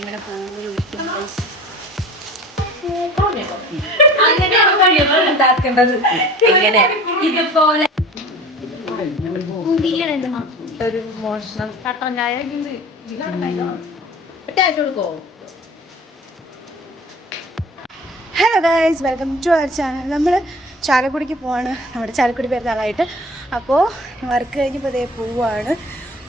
ഇങ്ങനെ എങ്ങനെ? ഇതുപോലെ. ഒരു മോഷണം. കൊടുക്കോ hello guys welcome to our channel നമ്മൾ ചാലക്കുടിക്ക് പോവാണ്. നമ്മുടെ ചാലക്കുടി പെരുന്നാളായിട്ട്. അപ്പോൾ വർക്ക് കഴിഞ്ഞപ്പോൾ ഇതേ പോവാണ്.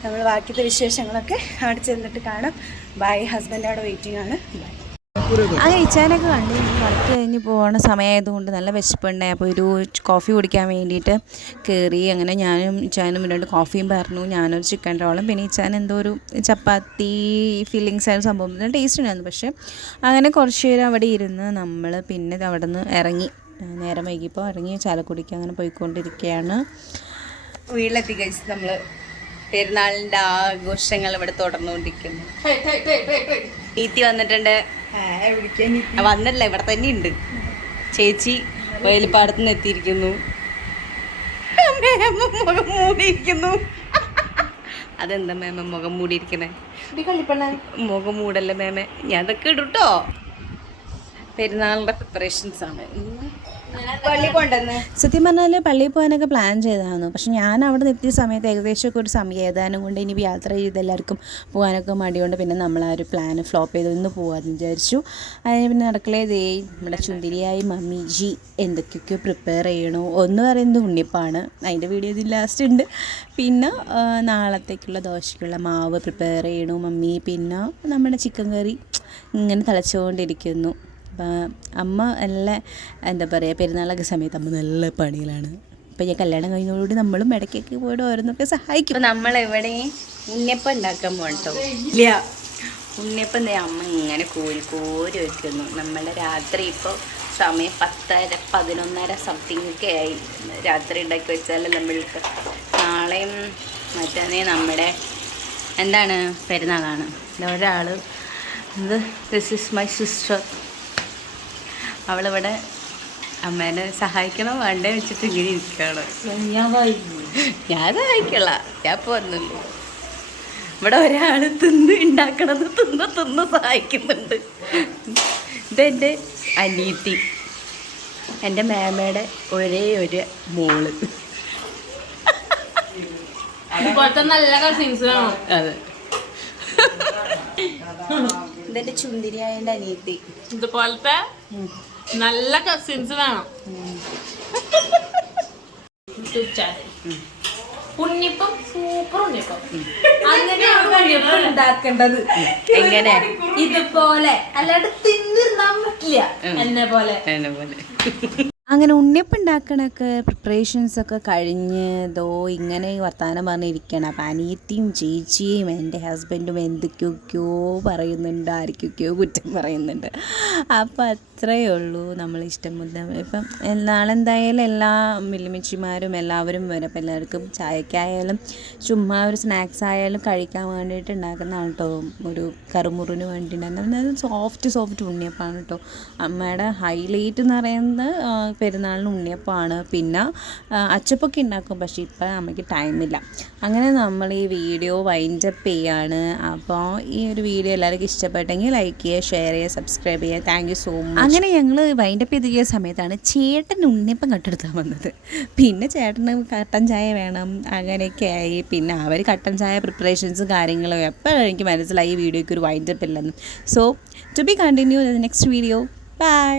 നമ്മൾ ബാക്കിയത്തെ വിശേഷങ്ങളൊക്കെ അവിടെ ചെന്നിട്ട് കാണാം. ബൈ ഹസ്ബൻഡ് അവിടെ വെയിറ്റിംഗ് ആണ്. ബൈ അങ്ങനെ ഇച്ചാനൊക്കെ കണ്ടു. വർക്ക് കഴിഞ്ഞ് പോകുന്ന സമയമായതുകൊണ്ട് നല്ല വിശപ്പുണ്ടായി അപ്പോൾ ഒരു കോഫി കുടിക്കാൻ വേണ്ടിയിട്ട് കയറി അങ്ങനെ ഞാനും ഇച്ചാനും രണ്ട് കോഫിയും പറഞ്ഞു. ഞാനൊരു ചിക്കൻ റോളും. പിന്നെ ഇച്ചാൻ എന്തോ ഒരു ചപ്പാത്തി ഫീലിങ്സ് ആയ സംഭവം. ടേസ്റ്റ് ഉണ്ടായിരുന്നു. പക്ഷേ അങ്ങനെ കുറച്ച് നേരം അവിടെ ഇരുന്ന് നമ്മൾ പിന്നെ അവിടെ നിന്ന് ഇറങ്ങി. നേരം വൈകിയപ്പോൾ ഇറങ്ങി ചാലക്കുടിക്ക് അങ്ങനെ പോയിക്കൊണ്ടിരിക്കുകയാണ്. വീട്ടിലെത്തി കഴിച്ച് നമ്മൾ പെരുന്നാളിന്റെ ആഘോഷങ്ങൾ ഇവിടെ തുടർന്നുകൊണ്ടിരിക്കുന്നു. നീത്തി വന്നിട്ടുണ്ട്. വന്നിട്ടില്ല വന്നില്ല ഇവിടെ തന്നെ ഉണ്ട് ചേച്ചി വയലിപ്പാടത്ത് നിന്ന് എത്തിയിരിക്കുന്നു മുഖം മൂടിയിരിക്കുന്നു. അതെന്താ മേമ മുഖം മൂടിയിരിക്കണേ? മുഖം മൂടല്ലേ മേമ ഞാൻ ഇതൊക്കെ ഇടുട്ടോ. പെരുന്നാളിന്റെ പ്രിപ്പറേഷൻസ് ആണ്. സത്യം പറഞ്ഞാൽ പള്ളിയിൽ പോകാനൊക്കെ പ്ലാൻ ചെയ്തതാണ്. പക്ഷെ ഞാൻ അവിടെ എത്തിയ സമയത്ത് ഏകദേശമൊക്കെ ഒരു സമയം ഏതാനും കൊണ്ട് ഇനി യാത്ര ചെയ്ത് എല്ലാവർക്കും പോകാനൊക്കെ മടിയുണ്ട്. പിന്നെ നമ്മൾ ആ ഒരു പ്ലാൻ ഫ്ലോപ്പ് ചെയ്ത് ഇന്ന് പോകാമെന്ന് വിചാരിച്ചു. അതിന് പിന്നെ നടക്കലേ ദേ നമ്മുടെ ചുന്തിരിയായി മമ്മി ജി എന്തൊക്കെയൊക്കെയോ പ്രിപ്പയർ ചെയ്യണോ. ഒന്ന് പറയുന്നത് ഉണ്ണിപ്പാണ് അതിന്റെ വീഡിയോ ഇതിൽ ലാസ്റ്റ് ഉണ്ട്. പിന്നെ നാളത്തേക്കുള്ള ദോശയ്ക്കുള്ള മാവ് പ്രിപ്പയർ ചെയ്യണു മമ്മി. പിന്നെ നമ്മുടെ ചിക്കൻ കറി ഇങ്ങനെ തിളച്ചുകൊണ്ടിരിക്കുന്നു. അമ്മ നല്ല എന്താ പറയുക പെരുന്നാളൊക്കെ സമയത്ത് അമ്മ നല്ല പണിയിലാണ്. അപ്പം ഞാൻ കല്യാണം കഴിഞ്ഞതോടുകൂടി നമ്മളും ഇടയ്ക്കൊക്കെ പോയിട്ട് ഓരോന്നൊക്കെ സഹായിക്കും. നമ്മളെവിടെ ഉണ്ണിയപ്പം ഉണ്ടാക്കാൻ പോകട്ടോ ഇല്ല. ഉണ്ണിയപ്പം എന്താ അമ്മ ഇങ്ങനെ കോരി കോരി വയ്ക്കുന്നു നമ്മളെ രാത്രി ഇപ്പോൾ സമയം പത്തര പതിനൊന്നര സംതിങ് ഒക്കെ ആയി. രാത്രി ഉണ്ടാക്കി വെച്ചാൽ നമ്മൾക്ക് നാളെയും മറ്റന്നേ നമ്മുടെ എന്താണ് പെരുന്നാളാണ്. ഒരാൾ ഇത് ദിസ് ഇസ് മൈ സിസ്റ്റർ അവളിവിടെ അമ്മേനെ സഹായിക്കണോ വേണ്ടേ വെച്ചിട്ട് ഇങ്ങനെ ഇരിക്കുകയാണ്. ഞാൻ സഹായിക്കള ഞാൻ ഇപ്പോൾ വന്നുള്ളൂ. ഇവിടെ ഒരാൾ തിന്ന് ഉണ്ടാക്കണത് തിന്ന് തിന്ന് സഹായിക്കുന്നുണ്ട്. ഇതെന്റെ അനീതി. എന്റെ മാമയുടെ ഒരേ ഒരു മോൾ. നല്ല അതെ. ഇതെന്റെ ചുന്തിരിയായ അനീതി. ഇതുപോലത്തെ? നല്ല കസിൻസ് വേണം. ഉണ്ണിപ്പം സൂപ്പർ ഉണ്ണിപ്പം അങ്ങനെയാണ് ഉണ്ണിപ്പം ഉണ്ടാക്കേണ്ടത്. എങ്ങനെ? ഇതുപോലെ. അല്ലാണ്ട് തിന്നിരുന്നാൻ പറ്റില്ല എന്നെ പോലെ. എന്നെ പോലെ. അങ്ങനെ ഉണ്ണിയപ്പം ഉണ്ടാക്കണൊക്കെ പ്രിപ്പറേഷൻസൊക്കെ കഴിഞ്ഞ് ദോ ഇങ്ങനെ വർത്തമാനം പറഞ്ഞിരിക്കണം. അപ്പം അനിയത്തിയും ചേച്ചിയും എന്റെ ഹസ്ബൻഡും എന്തൊക്കെയൊക്കെയോ പറയുന്നുണ്ട് ആർക്കൊക്കെയോ കുറ്റം പറയുന്നുണ്ട്. അപ്പം അത്രയേ ഉള്ളൂ നമ്മൾ ഇഷ്ടം മുതൽ. ഇപ്പം നാളെന്തായാലും എല്ലാ മില്ലുമിച്ചിമാരും എല്ലാവരും വരും. അപ്പം എല്ലാവർക്കും ചായക്കായാലും ചുമ്മാ ഒരു സ്നാക്സ് ആയാലും കഴിക്കാൻ വേണ്ടിയിട്ട് ഉണ്ടാക്കുന്നതാണ് കേട്ടോ ഒരു കറുമുറിന് വേണ്ടിയിട്ട്. സോഫ്റ്റ് സോഫ്റ്റ് ഉണ്ണിയപ്പാണ് കേട്ടോ അമ്മയുടെ ഹൈലൈറ്റ് എന്ന് പറയുന്നത് പെരുന്നാളിന് ഉണ്ണിയപ്പമാണ്. പിന്നെ അച്ചപ്പൊക്കെ ഉണ്ടാക്കും പക്ഷേ ഇപ്പം നമുക്ക് ടൈമില്ല. അങ്ങനെ നമ്മൾ ഈ വീഡിയോ വൈൻഡപ്പ് ചെയ്യാണ്. അപ്പോൾ ഈ ഒരു വീഡിയോ എല്ലാവർക്കും ഇഷ്ടപ്പെട്ടെങ്കിൽ ലൈക്ക് ചെയ്യുക ഷെയർ ചെയ്യുക സബ്സ്ക്രൈബ് ചെയ്യുക. താങ്ക് യു സോ മച്ച് അങ്ങനെ ഞങ്ങൾ വൈൻഡപ്പ് ചെയ്തിരിക്കുന്ന സമയത്താണ് ചേട്ടൻ ഉണ്ണിയപ്പം കട്ടെടുത്താൽ വന്നത്. പിന്നെ ചേട്ടന് കട്ടൻ ചായ വേണം അങ്ങനെയൊക്കെ ആയി. പിന്നെ അവർ കട്ടൻ ചായ പ്രിപ്പറേഷൻസും കാര്യങ്ങളും എപ്പോഴും എനിക്ക് മനസ്സിലായി ഈ വീഡിയോയ്ക്ക് ഒരു വൈൻഡപ്പ് ഇല്ലെന്ന്. So to be continue next video bye